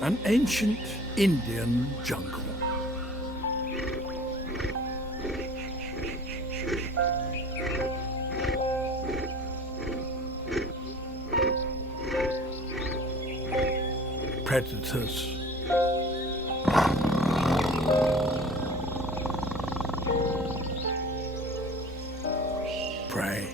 An ancient Indian jungle. Predators. Prey.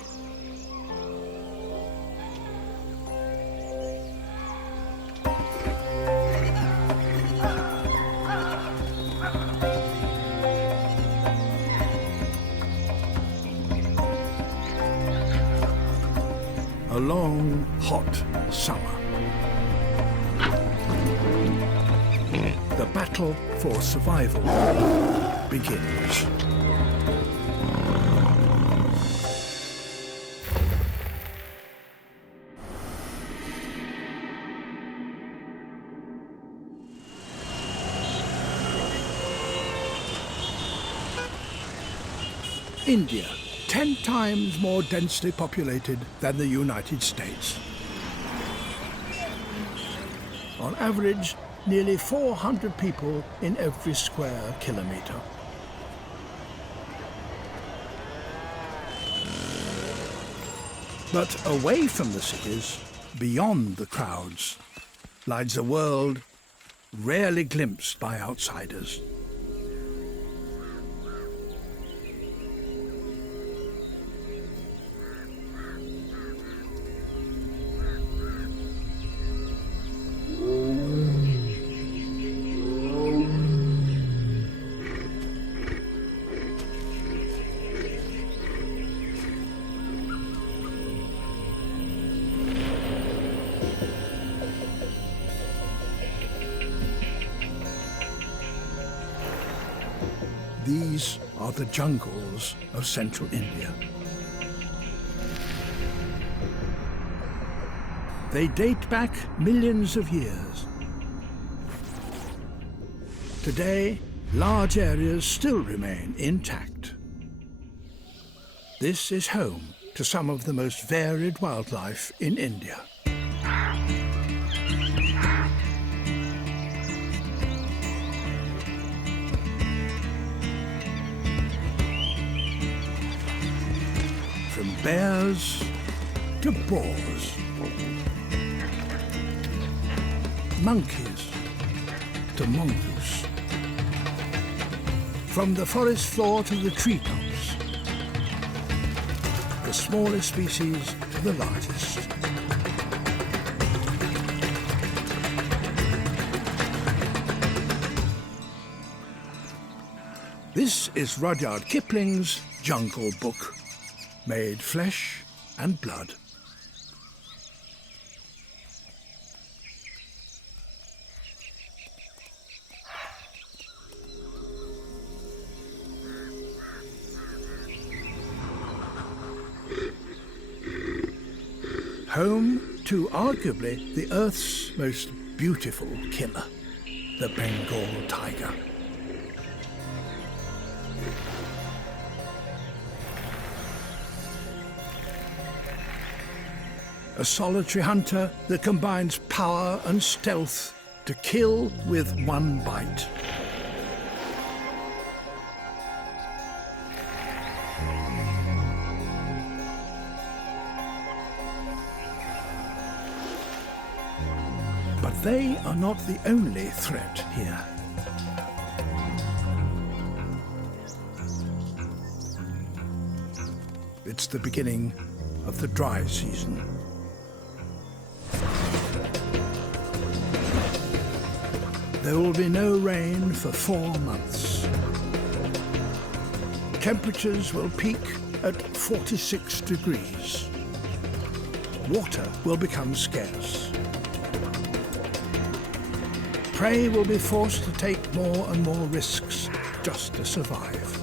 A long, hot summer. The battle for survival begins. India, 10 times more densely populated than the United States. On average, nearly 400 people in every square kilometre. But away from the cities, beyond the crowds, lies a world rarely glimpsed by outsiders. These are the jungles of central India. They date back millions of years. Today, large areas still remain intact. This is home to some of the most varied wildlife in India. From bears to boars, monkeys to mongoose, from the forest floor to the treetops, the smallest species to the largest. This is Rudyard Kipling's Jungle Book, made flesh and blood. Home to arguably the Earth's most beautiful killer, the Bengal tiger. A solitary hunter that combines power and stealth to kill with one bite. But they are not the only threat here. It's the beginning of the dry season. There will be no rain for 4 months. Temperatures will peak at 46 degrees. Water will become scarce. Prey will be forced to take more and more risks just to survive.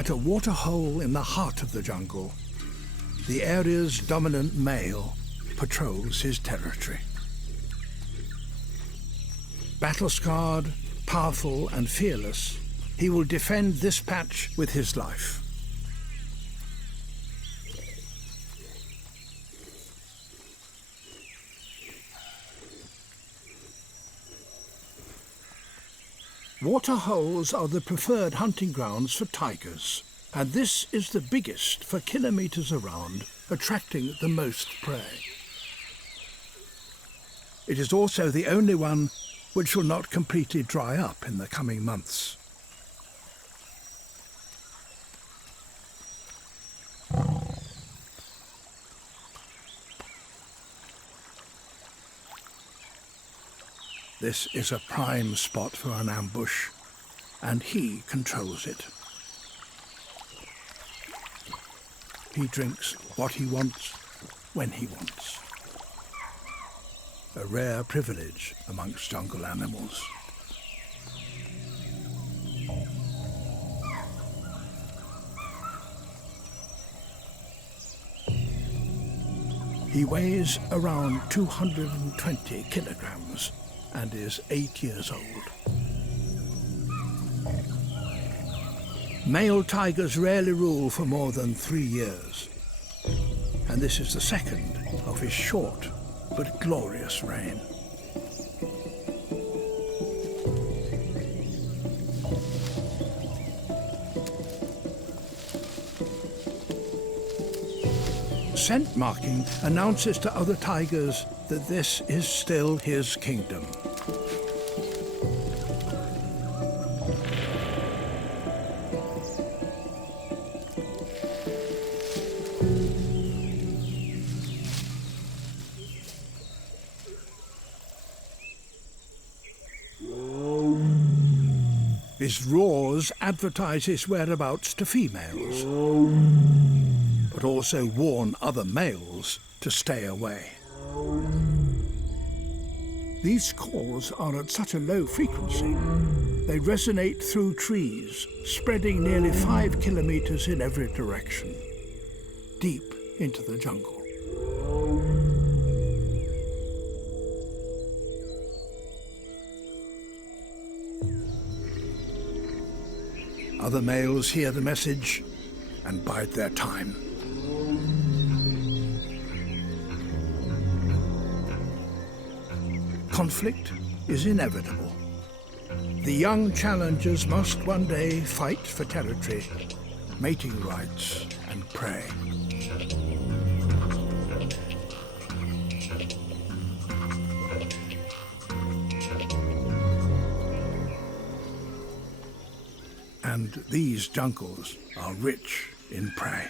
At a waterhole in the heart of the jungle, the area's dominant male patrols his territory. Battle-scarred, powerful and fearless, he will defend this patch with his life. Waterholes are the preferred hunting grounds for tigers, and this is the biggest for kilometres around, attracting the most prey. It is also the only one which will not completely dry up in the coming months. This is a prime spot for an ambush, and he controls it. He drinks what he wants, when he wants. A rare privilege amongst jungle animals. He weighs around 220 kilograms and is 8 years old. Male tigers rarely rule for more than 3 years, and this is the second of his short but glorious reign. Scent marking announces to other tigers that this is still his kingdom. His roars advertise his whereabouts to females, but also warn other males to stay away. These calls are at such a low frequency, they resonate through trees, spreading nearly 5 kilometers in every direction, deep into the jungle. Other males hear the message and bide their time. Conflict is inevitable. The young challengers must one day fight for territory, mating rights, and prey. And these jungles are rich in prey.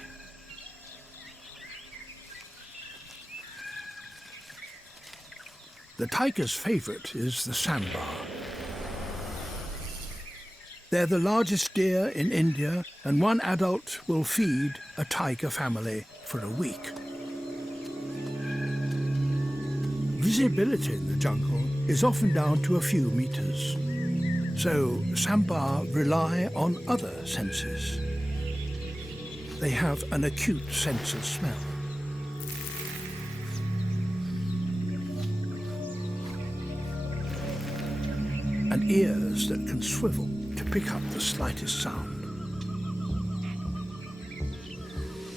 The tiger's favorite is the sambar. They're the largest deer in India, and one adult will feed a tiger family for a week. Visibility in the jungle is often down to a few meters. So sambar rely on other senses. They have an acute sense of smell. And ears that can swivel to pick up the slightest sound.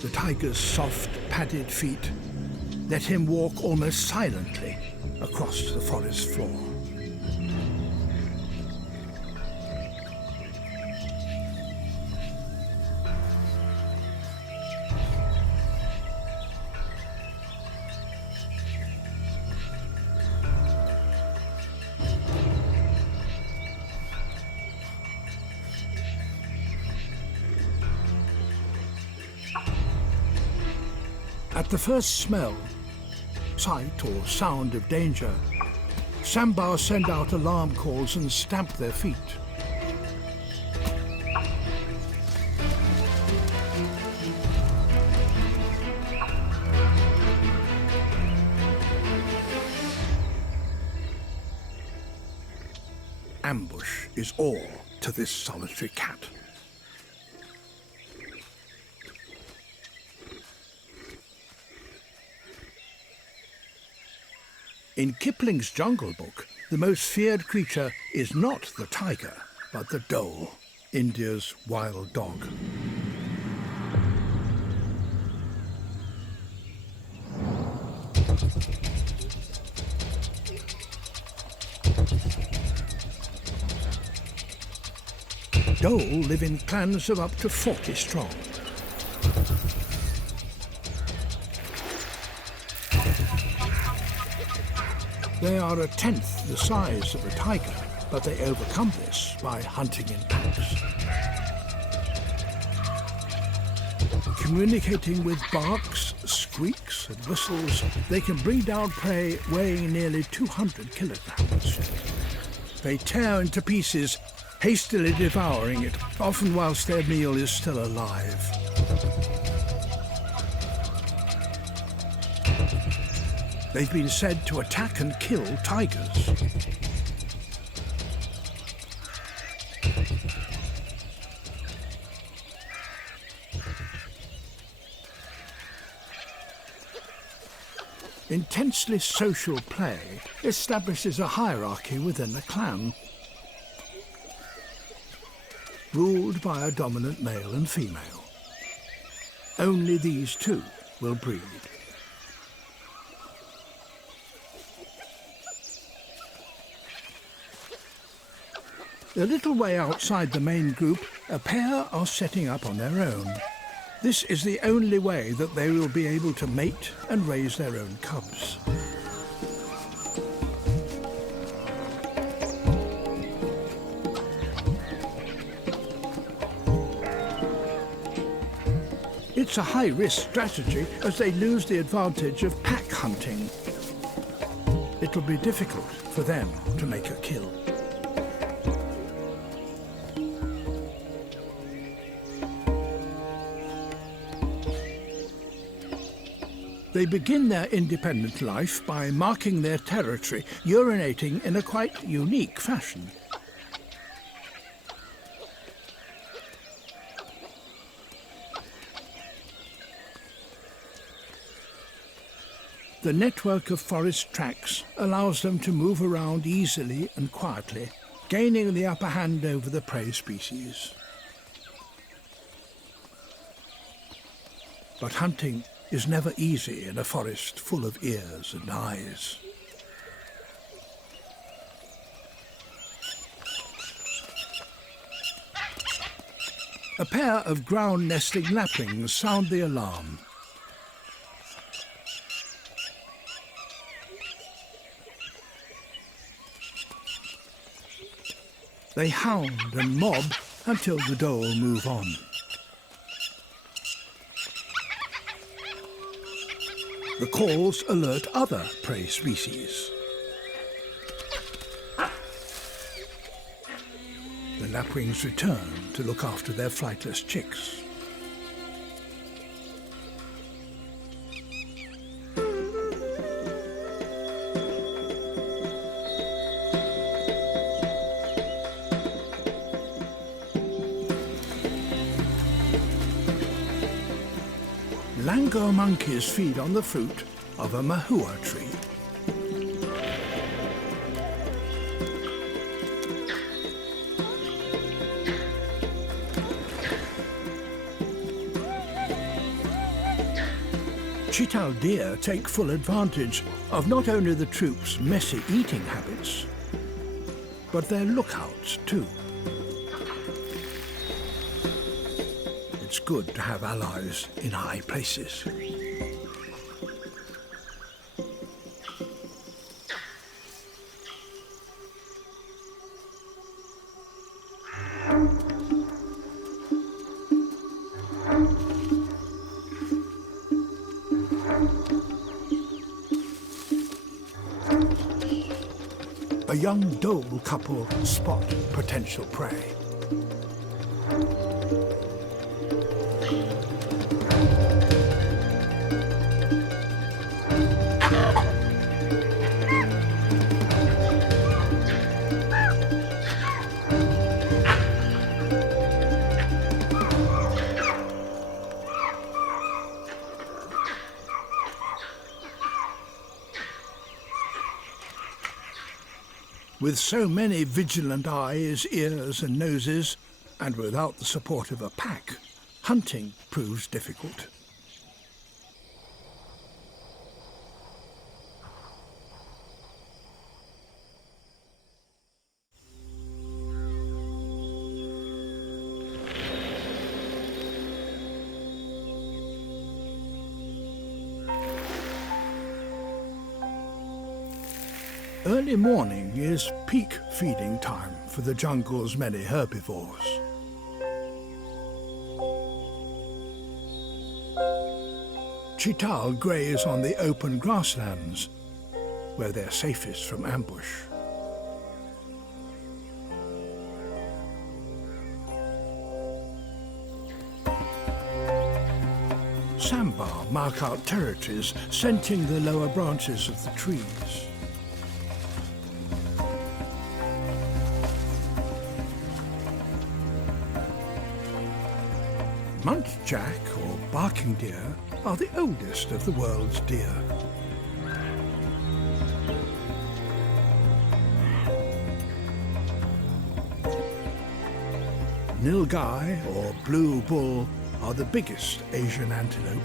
The tiger's soft, padded feet let him walk almost silently across the forest floor. At the first smell, sight or sound of danger, sambar send out alarm calls and stamp their feet. Ambush is all to this solitary cat. In Kipling's Jungle Book, the most feared creature is not the tiger, but the dhole, India's wild dog. Dhole live in clans of up to 40 strong. They are a tenth the size of a tiger, but they overcome this by hunting in packs. Communicating with barks, squeaks and whistles, they can bring down prey weighing nearly 200 kilograms. They tear into pieces, hastily devouring it, often whilst their meal is still alive. They've been said to attack and kill tigers. Intensely social play establishes a hierarchy within the clan, ruled by a dominant male and female. Only these two will breed. A little way outside the main group, a pair are setting up on their own. This is the only way that they will be able to mate and raise their own cubs. It's a high-risk strategy as they lose the advantage of pack hunting. It will be difficult for them to make a kill. They begin their independent life by marking their territory, urinating in a quite unique fashion. The network of forest tracks allows them to move around easily and quietly, gaining the upper hand over the prey species. But hunting is never easy in a forest full of ears and eyes. A pair of ground-nesting lapwings sound the alarm. They hound and mob until the dhole move on. The calls alert other prey species. The lapwings return to look after their flightless chicks. Langur monkeys feed on the fruit of a mahua tree. Chital deer take full advantage of not only the troops' messy eating habits, but their lookouts too. It's good to have allies in high places. A young dhole couple spot potential prey. With so many vigilant eyes, ears and noses, and without the support of a pack, hunting proves difficult. Early morning is peak feeding time for the jungle's many herbivores. Chital graze on the open grasslands, where they're safest from ambush. Sambar mark out territories, scenting the lower branches of the trees. Muntjac, or barking deer, are the oldest of the world's deer. Nilgai, or blue bull, are the biggest Asian antelope.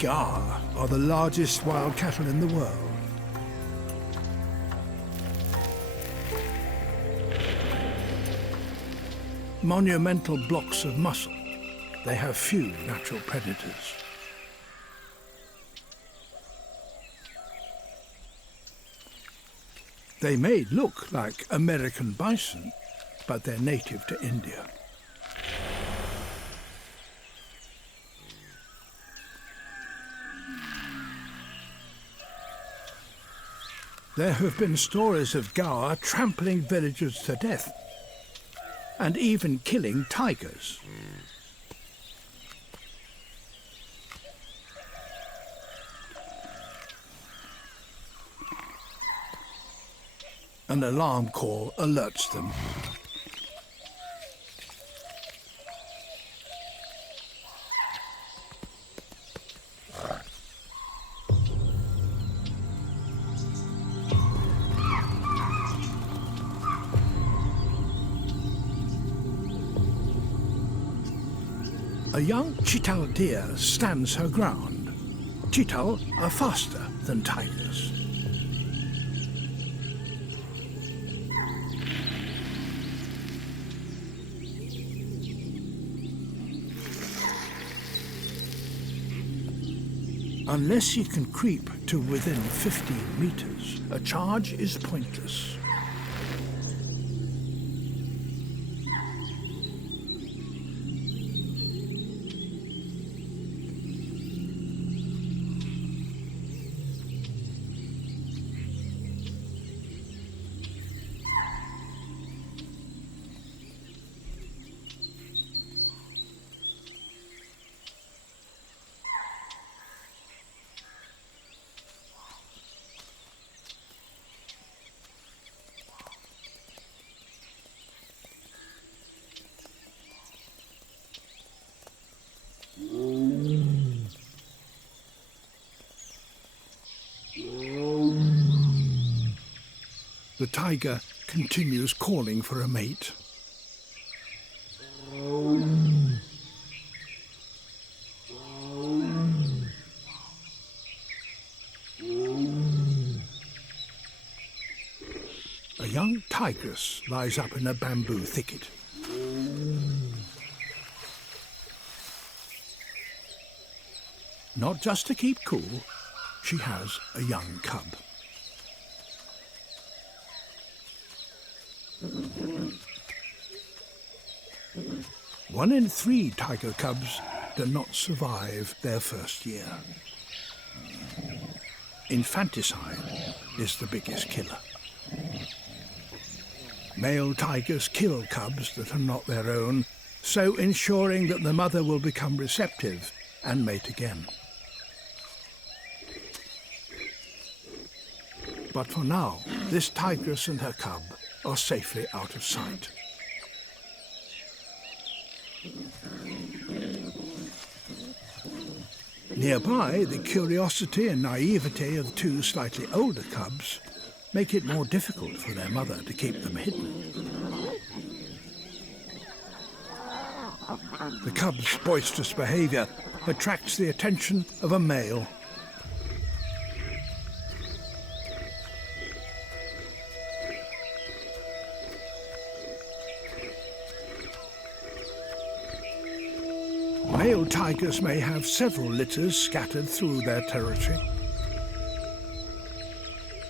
Gar are the largest wild cattle in the world. Monumental blocks of muscle, they have few natural predators. They may look like American bison, but they're native to India. There have been stories of Gaur trampling villagers to death and even killing tigers. An alarm call alerts them. A young Chital deer stands her ground. Chital are faster than tigers. Unless you can creep to within 15 meters, a charge is pointless. The tiger continues calling for a mate. A young tigress lies up in a bamboo thicket. Not just to keep cool, she has a young cub. One in 3 tiger cubs do not survive their first year. Infanticide is the biggest killer. Male tigers kill cubs that are not their own, so ensuring that the mother will become receptive and mate again. But for now, this tigress and her cub are safely out of sight. Nearby, the curiosity and naivety of two slightly older cubs make it more difficult for their mother to keep them hidden. The cub's boisterous behaviour attracts the attention of a male. Male tigers may have several litters scattered through their territory.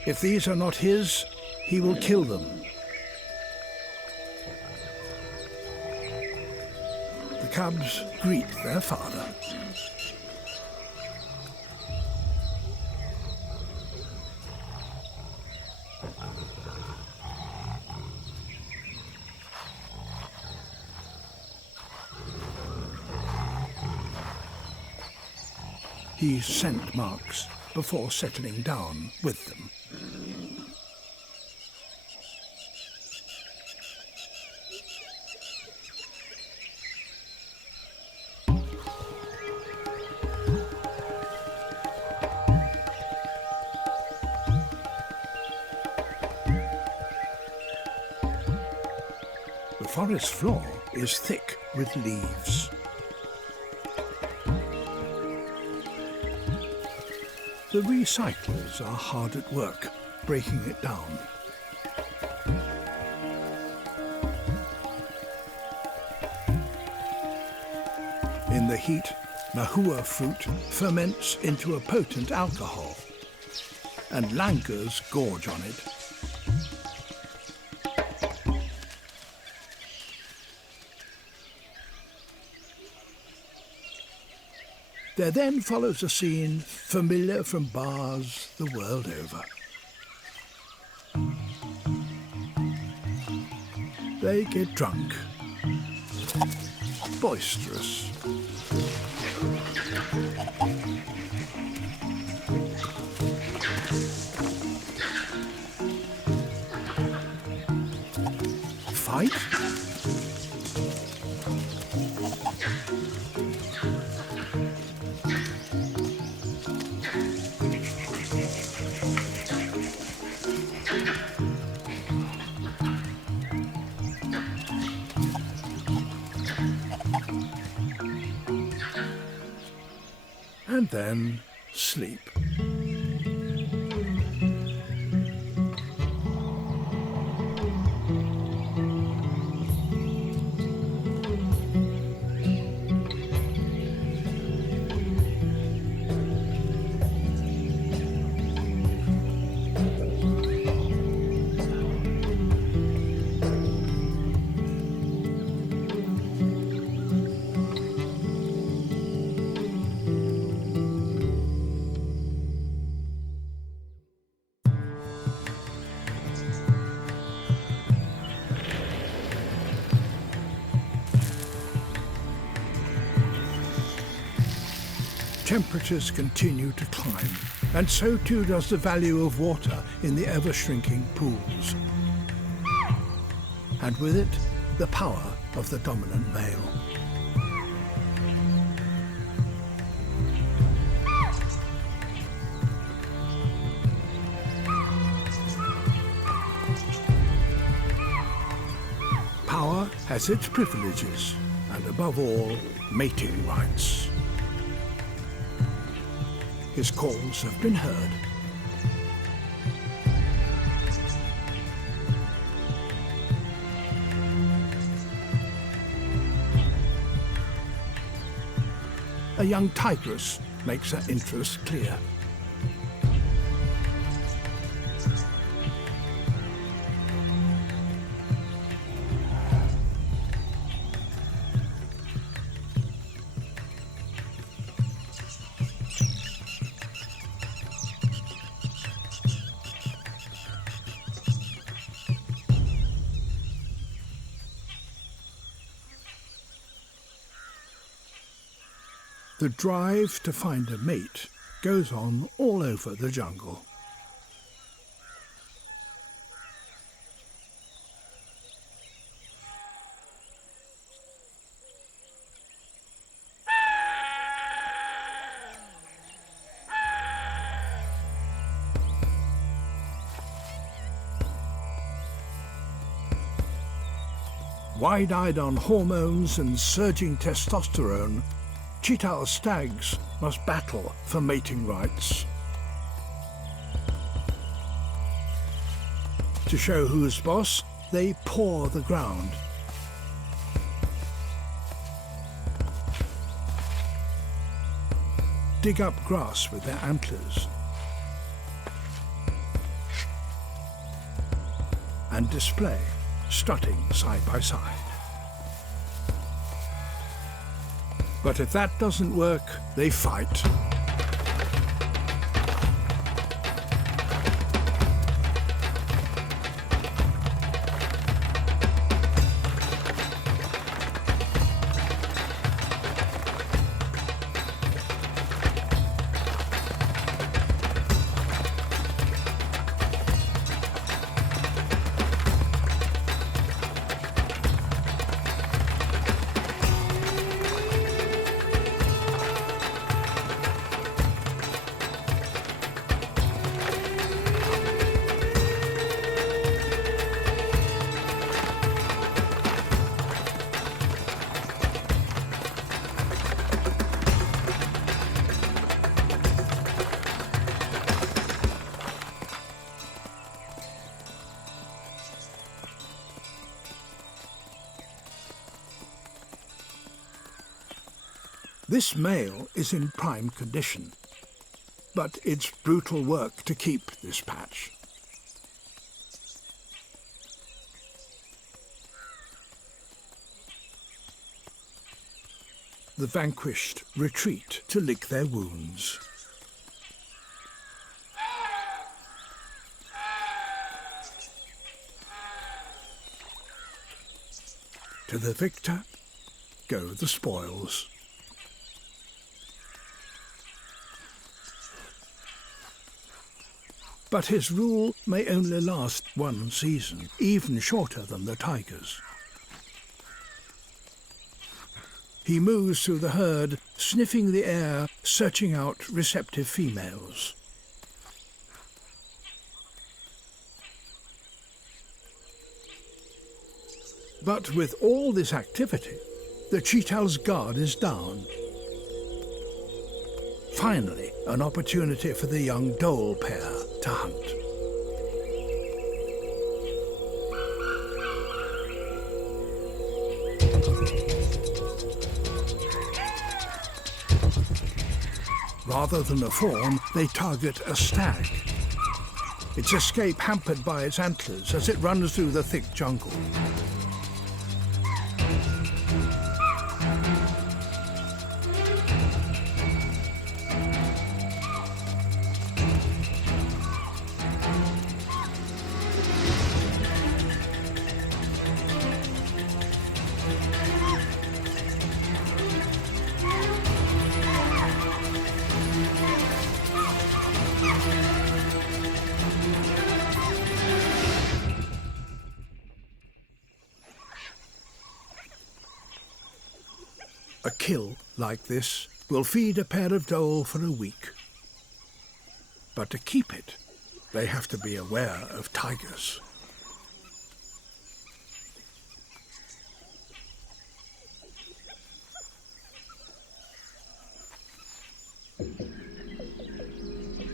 If these are not his, he will kill them. The cubs greet their father. He scent marks before settling down with them. The forest floor is thick with leaves. The recyclers are hard at work, breaking it down. In the heat, mahua fruit ferments into a potent alcohol, and langurs gorge on it. There then follows a scene familiar from bars the world over. They get drunk, boisterous. Fight? And then sleep. Temperatures continue to climb, and so too does the value of water in the ever-shrinking pools. And with it, the power of the dominant male. Power has its privileges, and above all, mating rights. His calls have been heard. A young tigress makes her interest clear. The drive to find a mate goes on all over the jungle. Wide-eyed on hormones and surging testosterone, Chital stags must battle for mating rights. To show who's boss, they paw the ground. Dig up grass with their antlers. And display, strutting side by side. But if that doesn't work, they fight. This male is in prime condition, but it's brutal work to keep this patch. The vanquished retreat to lick their wounds. To the victor go the spoils. But his rule may only last one season, even shorter than the tiger's. He moves through the herd, sniffing the air, searching out receptive females. But with all this activity, the cheetah's guard is down. Finally, an opportunity for the young dhole pair to hunt. Rather than a fawn, they target a stag. Its escape hampered by its antlers as it runs through the thick jungle. A kill like this will feed a pair of dhole for a week. But to keep it, they have to be aware of tigers.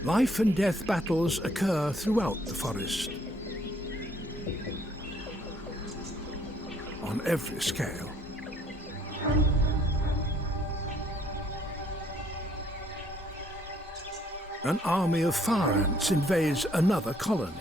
Life and death battles occur throughout the forest. On every scale. An army of fire ants invades another colony.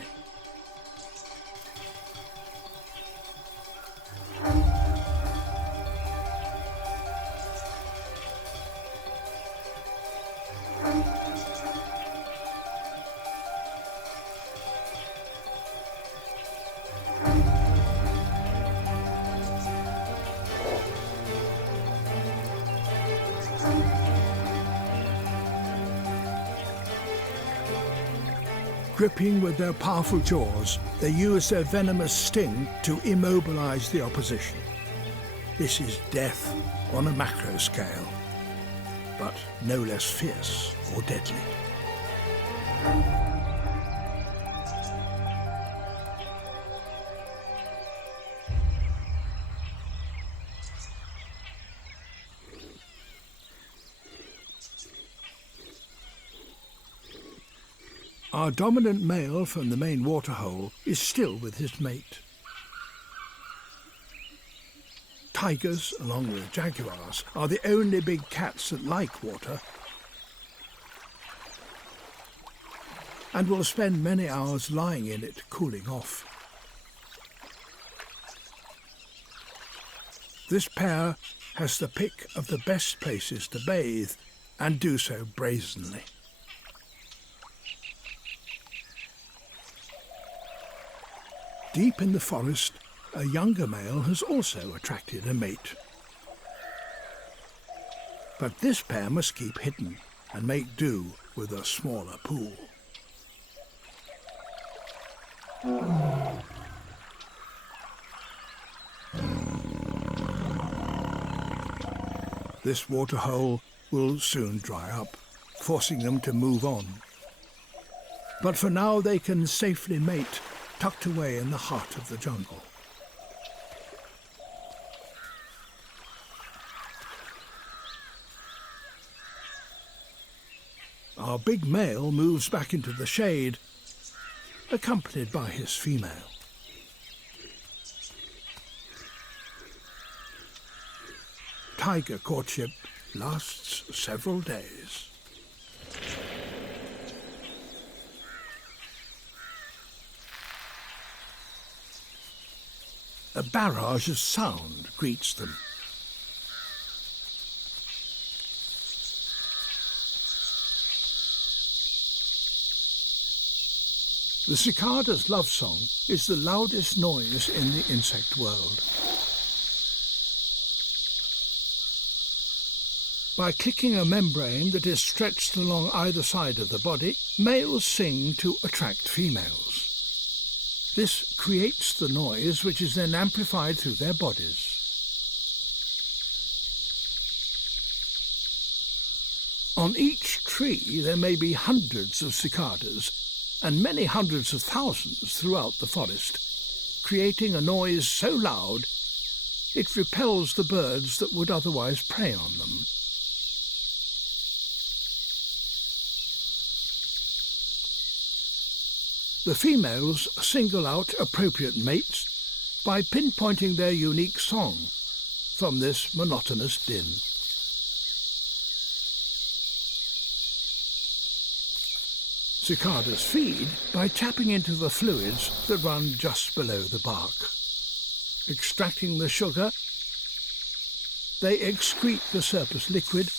Gripping with their powerful jaws, they use their venomous sting to immobilize the opposition. This is death on a macro scale, but no less fierce or deadly. Our dominant male from the main waterhole is still with his mate. Tigers, along with jaguars, are the only big cats that like water and will spend many hours lying in it, cooling off. This pair has the pick of the best places to bathe, and do so brazenly. Deep in the forest, a younger male has also attracted a mate. But this pair must keep hidden and make do with a smaller pool. This waterhole will soon dry up, forcing them to move on. But for now they can safely mate, tucked away in the heart of the jungle. Our big male moves back into the shade, accompanied by his female. Tiger courtship lasts several days. A barrage of sound greets them. The cicada's love song is the loudest noise in the insect world. By clicking a membrane that is stretched along either side of the body, males sing to attract females. This creates the noise, which is then amplified through their bodies. On each tree there may be hundreds of cicadas, and many hundreds of thousands throughout the forest, creating a noise so loud it repels the birds that would otherwise prey on them. The females single out appropriate mates by pinpointing their unique song from this monotonous din. Cicadas feed by tapping into the fluids that run just below the bark. Extracting the sugar, they excrete the surplus liquid,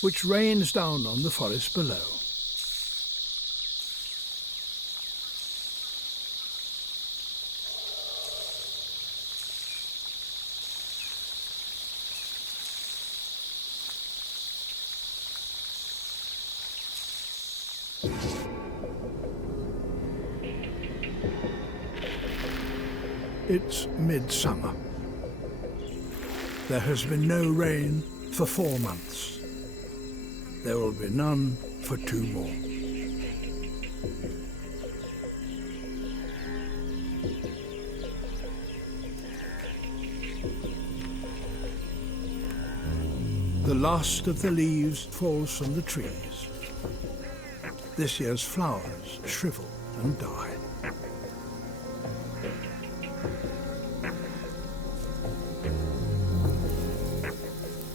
which rains down on the forest below. It's midsummer. There has been no rain for 4 months. There will be none for 2 more. The last of the leaves falls from the trees. This year's flowers shrivel and die.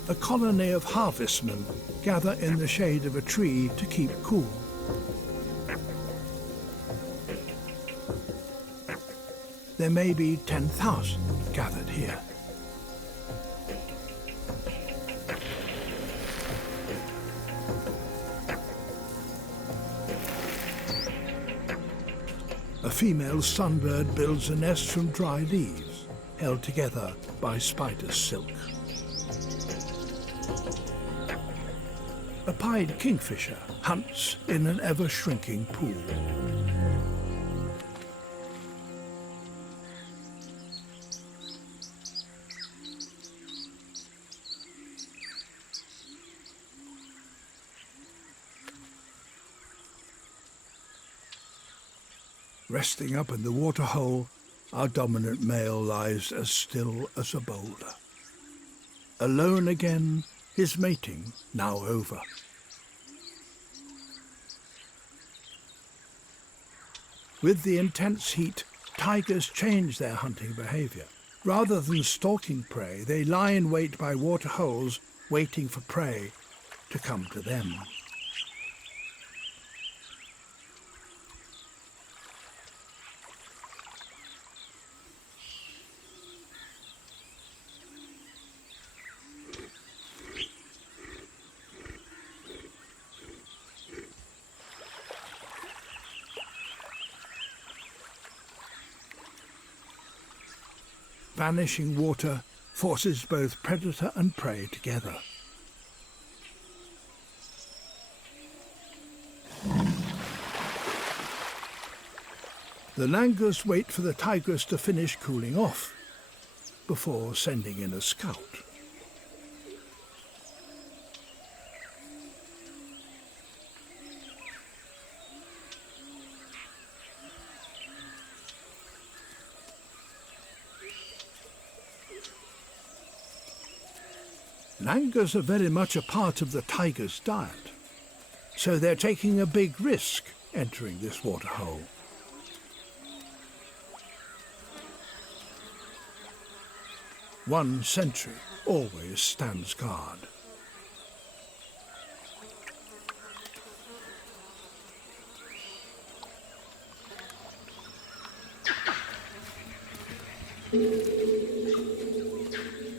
A colony of harvestmen gather in the shade of a tree to keep cool. There may be 10,000 gathered here. A female sunbird builds a nest from dry leaves, held together by spider silk. A pied kingfisher hunts in an ever-shrinking pool. Resting up in the waterhole, our dominant male lies as still as a boulder. Alone again, his mating now over. With the intense heat, tigers change their hunting behavior. Rather than stalking prey, they lie in wait by water holes, waiting for prey to come to them. Vanishing water forces both predator and prey together. The langurs wait for the tigress to finish cooling off before sending in a scout. Langurs are very much a part of the tiger's diet, so they're taking a big risk entering this waterhole. One sentry always stands guard.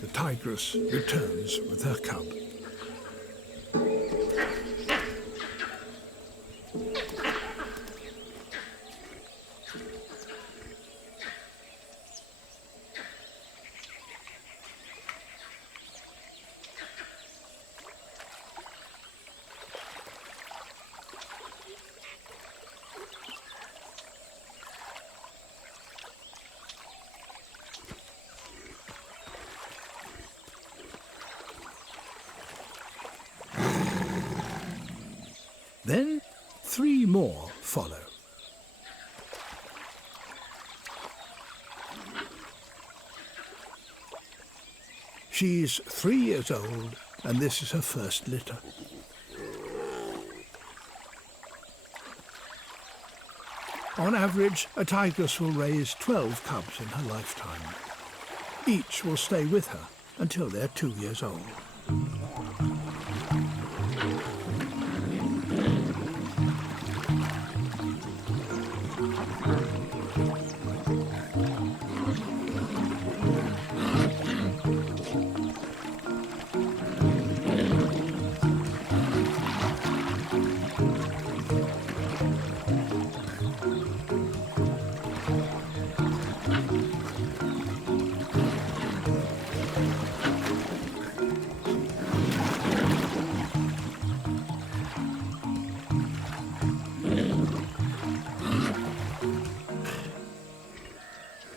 The tigress returns with her cub. Then 3 more follow. She's 3 years old, and this is her first litter. On average, a tigress will raise 12 cubs in her lifetime. Each will stay with her until they're 2 years old.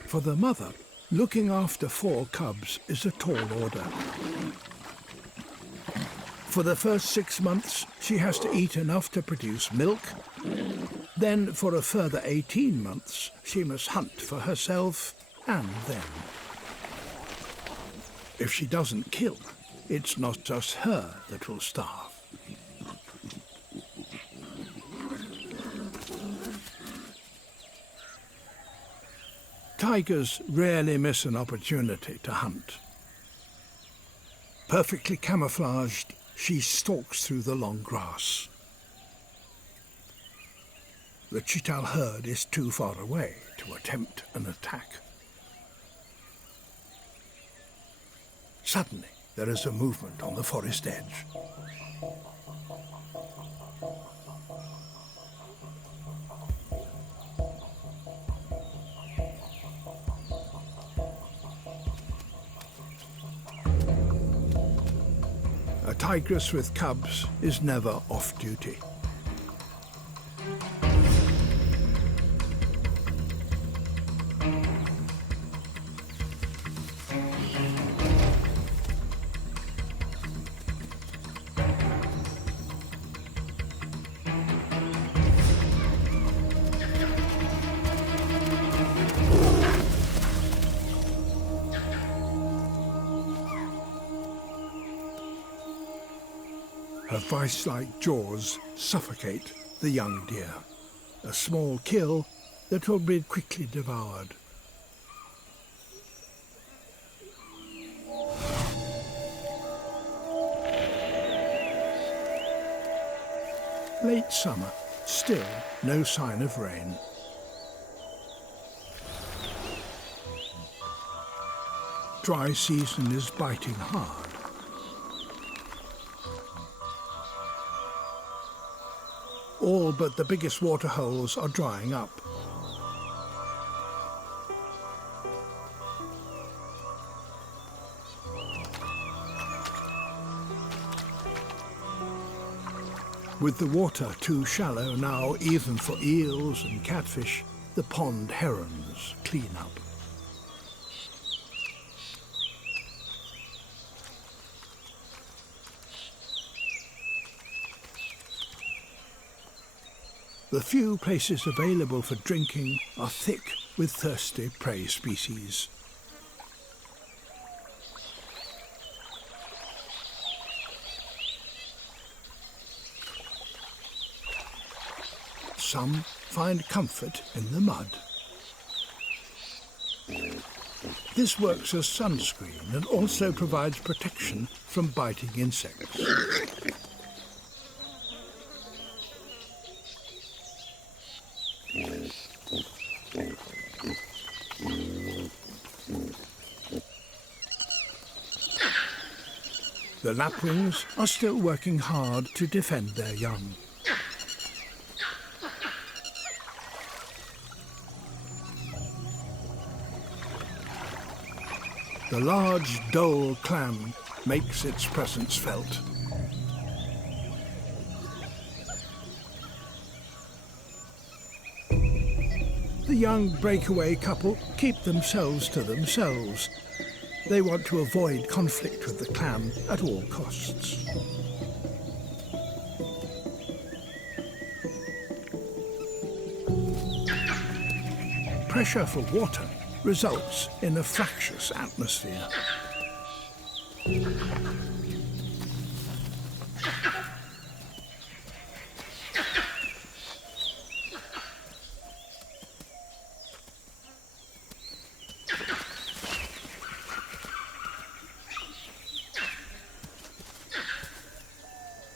For the mother, looking after 4 cubs is a tall order. For the first 6 months, she has to eat enough to produce milk. Then, for a further 18 months, she must hunt for herself and them. If she doesn't kill, it's not just her that will starve. Tigers rarely miss an opportunity to hunt. Perfectly camouflaged, she stalks through the long grass. The chital herd is too far away to attempt an attack. Suddenly, there is a movement on the forest edge. A tigress with cubs is never off duty. Her vice-like jaws suffocate the young deer. A small kill, that will be quickly devoured. Late summer, still no sign of rain. Dry season is biting hard. All but the biggest water holes are drying up. With the water too shallow now even for eels and catfish, the pond herons clean up. The few places available for drinking are thick with thirsty prey species. Some find comfort in the mud. This works as sunscreen and also provides protection from biting insects. The lapwings are still working hard to defend their young. The large dhole clam makes its presence felt. The young breakaway couple keep themselves to themselves. They want to avoid conflict with the clam at all costs. Pressure for water results in a fractious atmosphere.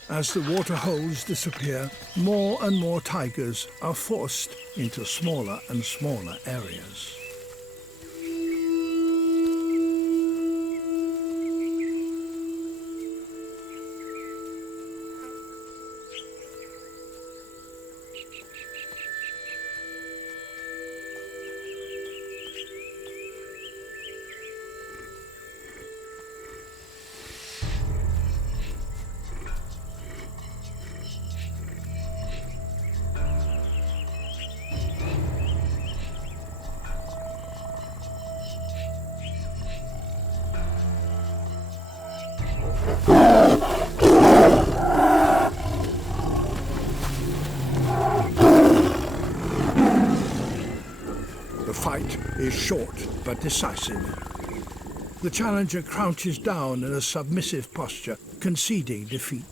As the water holes disappear, more and more tigers are forced into smaller and smaller areas. The fight is short but decisive. The challenger crouches down in a submissive posture, conceding defeat.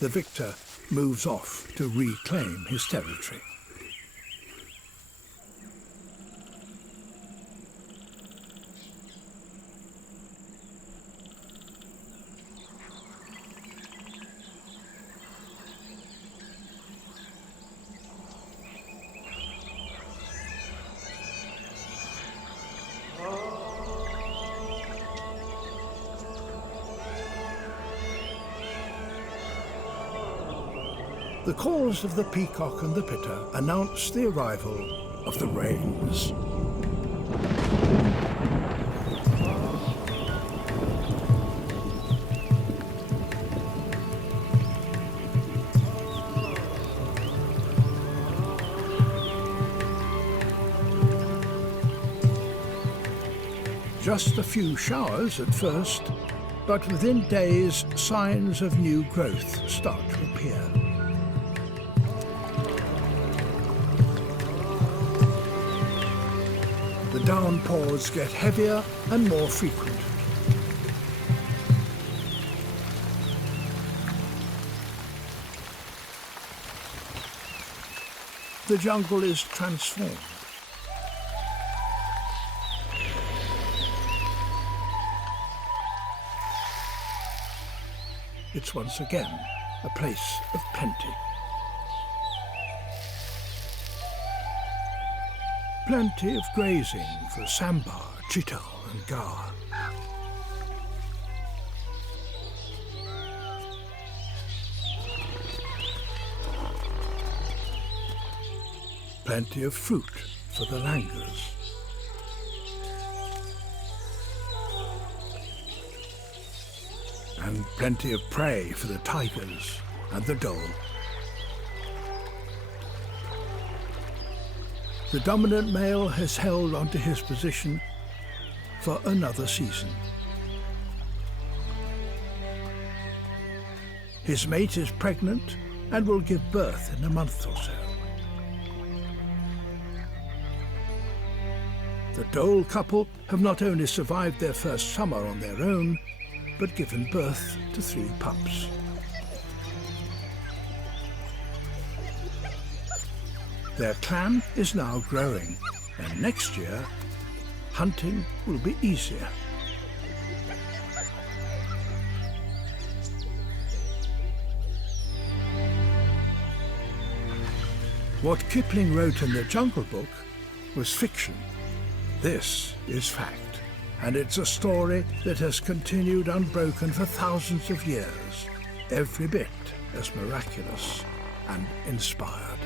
The victor moves off to reclaim his territory. The calls of the peacock and the pitter announce the arrival of the rains. Just a few showers at first, but within days signs of new growth start to appear. The downpours get heavier and more frequent. the jungle is transformed. It's once again a place of plenty. Plenty of grazing for sambar, chital and gar. Plenty of fruit for the langurs. And plenty of prey for the tigers and the dhole. The dominant male has held onto his position for another season. His mate is pregnant and will give birth in a month or so. The dhole couple have not only survived their first summer on their own, but given birth to 3 pups. Their clan is now growing, and next year, hunting will be easier. What Kipling wrote in the Jungle Book was fiction. This is fact, and it's a story that has continued unbroken for thousands of years, every bit as miraculous and inspired.